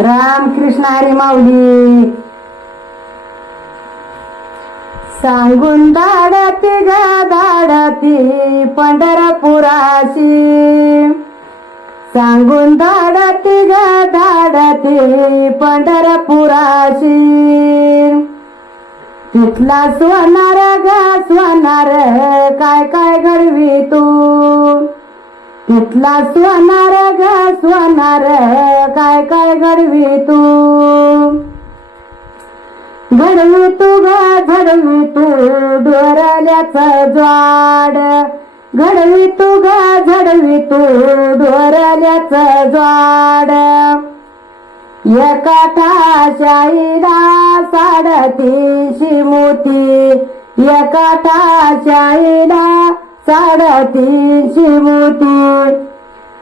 रामकृष्ण हरी माऊली. सांगून धाडती ग धाडती पंढरपुराशी, सांगून धाडती ग धाडती पंढरपुराशी. तिथला सोनार ग सोनार काय काय घडवी तू, तिथला सोनार ग सोनार काय काय घडवी तू. घडवी तू ग घडवी तू डोरल्याचं ज्वाड, घडवी तू ग घडवी तू डोरल्याचं ज्वाड. एका ठाशाईला 350 मोती, एका ठाशाईला 350 मोती.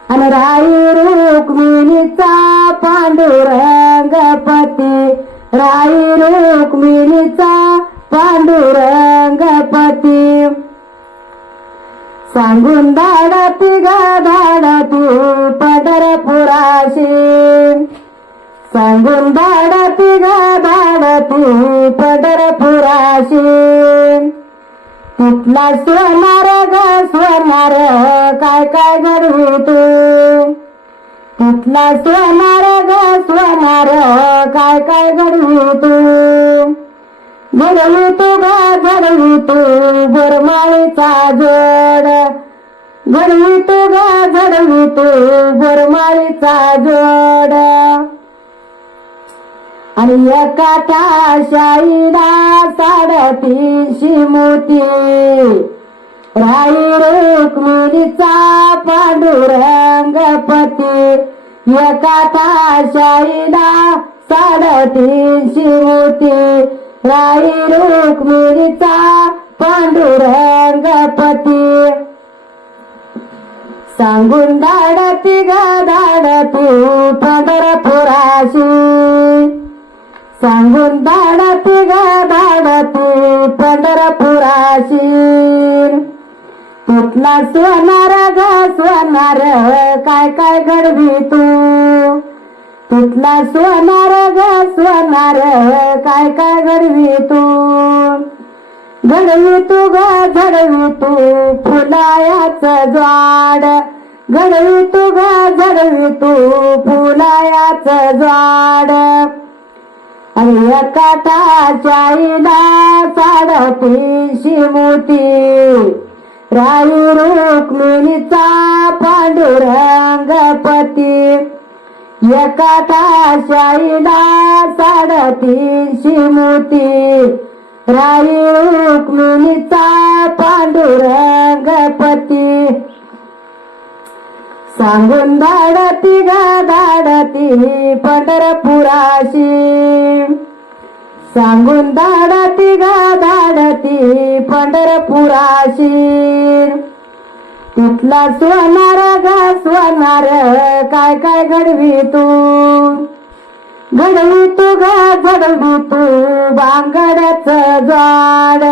आणि राई रुक्मिणीचा पांडुरंग पती, राई रुक्मिणीचा पांडुरंग पती. सांगून धाडती ग धाडती पंढरपुराशी, सांगून धाडती ग धाडती पंढरपुराशी. तिथला सोनार ग सोनार काय काय घडवी तू, तिथला सोनार ग सोनार काय काय घडवी तू. घडवी तू ग घडवी तू बोरमाळीचा जोड, घडवी तू ग घडवी तू बोरमाळीचा जोड. आणि एका ठाशाईला 350 मोती, राई रुक्मिणीचा पांडुरंग पती. एका ठाशाईला 350 मोती, राई रुक्मिणीचा पांडुरंग पती. सांगून धाडती ग धाडती पंढरपुराशी, सांगून धाडती ग धाडती पंढरपुराशी. तिथला सोनार ग सोनार काय काय घडवी तू, तिथला सोनार ग सोनार काय काय घडवी तू. घडवी तू ग घडवी तू फुलायाचं ज्वाड, घडवी तू ग घडवी तू फुलायाचं ज्वाड. आणि एका ठाशाईला 350 मोती, राई रुक्मिणीचा पांडुरंग पती. एका ठाशाईला 350 मोती, राई रुक्मिणीचा पांडुरंग पती. सांगून धाडती ग धाडती पंढरपुराशी, सांगून धाडती ग धाडती पंढरपुराशी. तिथला सोनार ग सोनार काय काय घडवी तू, घडवी तू ग घडवी तू बांगड्याचं जाड,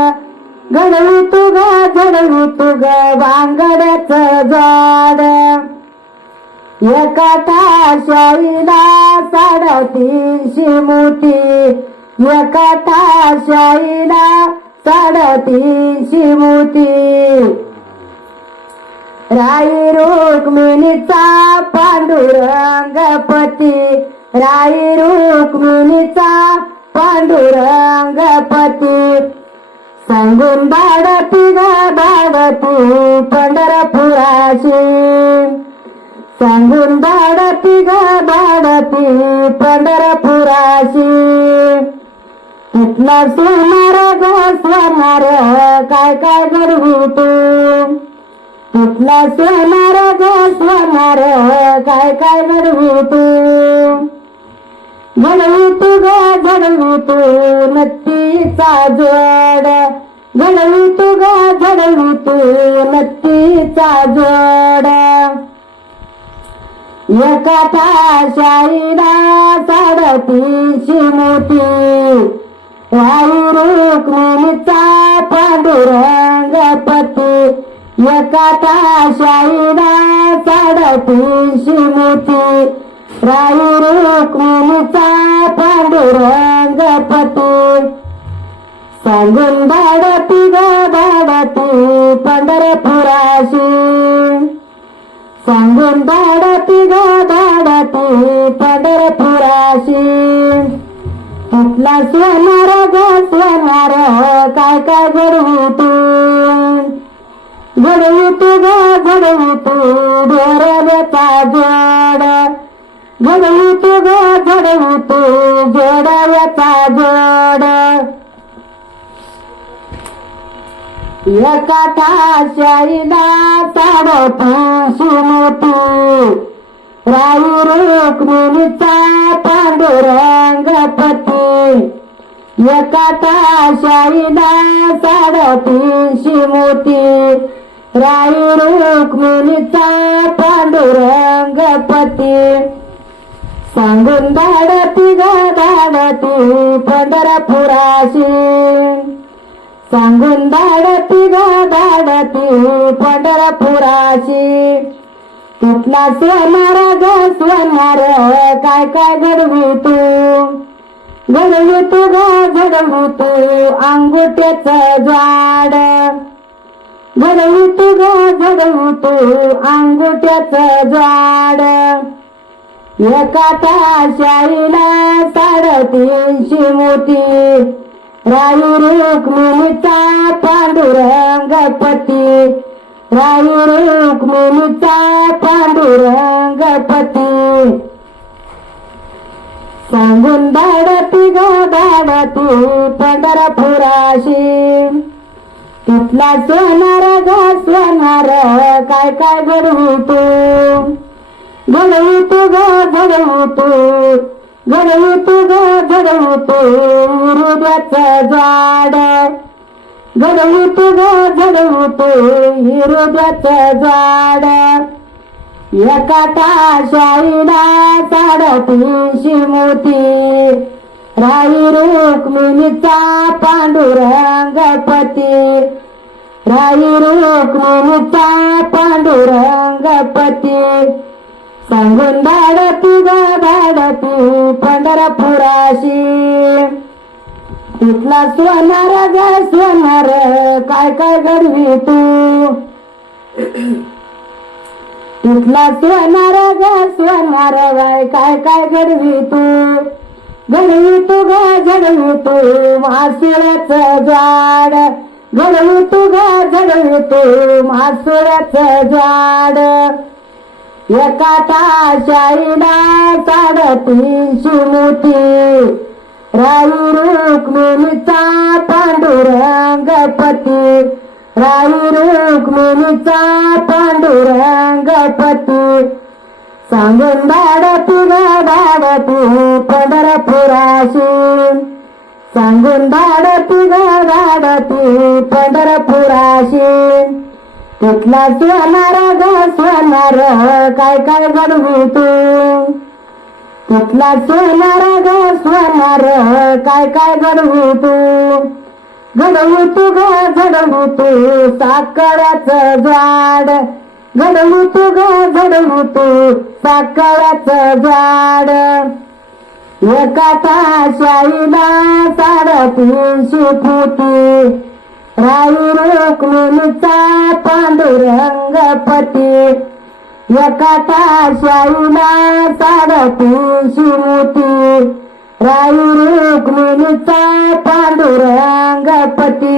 घडवी तू ग घडवी तू ग बांगड्याचं जाड. एका ठाशाईला 350 मोती, एका ठाशाईला 350 मोती. राई रुक्मिणीचा पांडुरंग पती, राई रुक्मिणीचा पांडुरंग पती. सांगून धाडती ग धाडती पंढरपुराशी, सांगून धाडती ग धाडती पंढरपुराशी. तिथला सोनार ग सोनार काय काय घडवी तू, तिथला सोनार ग सोनार काय काय घडवी तू. घडवी तू ग घडवी तू नत्तीचा जोड, घडवी तू ग घडवी तू नत्तीचा जोड. एका ठाशाईला 350 मोती, राई रुक्मिणीचा पांडुरंग पती. एका ठाशाईला 350 मोती, राई रुक्मिणीचा पांडुरंगपती सांगून धाडती ग धाडती पंढरपुराशी सांगून धाडती ग धाडती पंढरपुराशी तिथला सोनार ग सोनार काय काय घडवी तू घडवी तू ग घडवी तू जोडव्याचा जोड घडवी तू ग घडवी तू जोडव्याचा जोड एका ताशाईला साडतीशी मोठी राई रुक्मिणीचा पांडुरंगपती एका ताशाईला साडतीशी मोठी राई रुक्मिणीचा पांडुरंगपती सांगून धाडती ग धाडती पंढरपुराशी सांगून धाडती ग धाडती पंढरपुराशी तिथला सोनार ग सोनार काय काय घडवी तू घडवी तू ग घडवी तू अंगुठ्याचं जाड घडवी तू ग घडवी तू अंगुठ्याचं जाड एका ताशाईला साडतीशी मोठी राई रुक्मिणीचा पांडुरंगपती राई रुक्मिणीचा पांडुरंगपती सांगून धाडती ग धाडती पंढरपुराशी तिथला सोनार ग सोनार काय काय घडवी तू घडवी तू ग घडवी तू घडवी तू ग घडवी तू हृदयाचं जाड घडवी तू ग घडवी तू हृदयाचं जाड एका ताशाईला साडतीशी मोठी राई रुक्मिणीचा पांडुरंगपती राई रुक्मिणीचा पांडुरंगपती सांगून धाडती ग धाडती पंढरपुराशी तिथला सोनार ग सोनार काय काय घडवी तू तिथला सोनार ग सोनार काय काय घडवी तू घडवी तू ग घडवी तू मासुळ्याचं जाड घडवी तू ग घडवी तू मासुळ्याचं जाड एका ताशाईला साडतीशी मोठी राई रुक्मिणीचा पांडुरंगपती राई रुक्मिणीचा पांडुरंगपती सांगून धाडती ग धाडती पंढरपुराशी सांगून धाडती ग धाडती पंढरपुराशी तिथला सोनार ग सोनार काय काय घडवी तू तिथला सोनार ग सोनार काय काय घडवी तू घडवी तू ग घडवी तू साखराचं जाड घडवी तू ग घडवी तू साखराचं जाड एका ताशाईला साडतीशी फुटी राई रुक्मिणीचा पांडुरंगपती एका ताशाईला साडतीशी मोठी राई रुक्मिणीचा पांडुरंगपती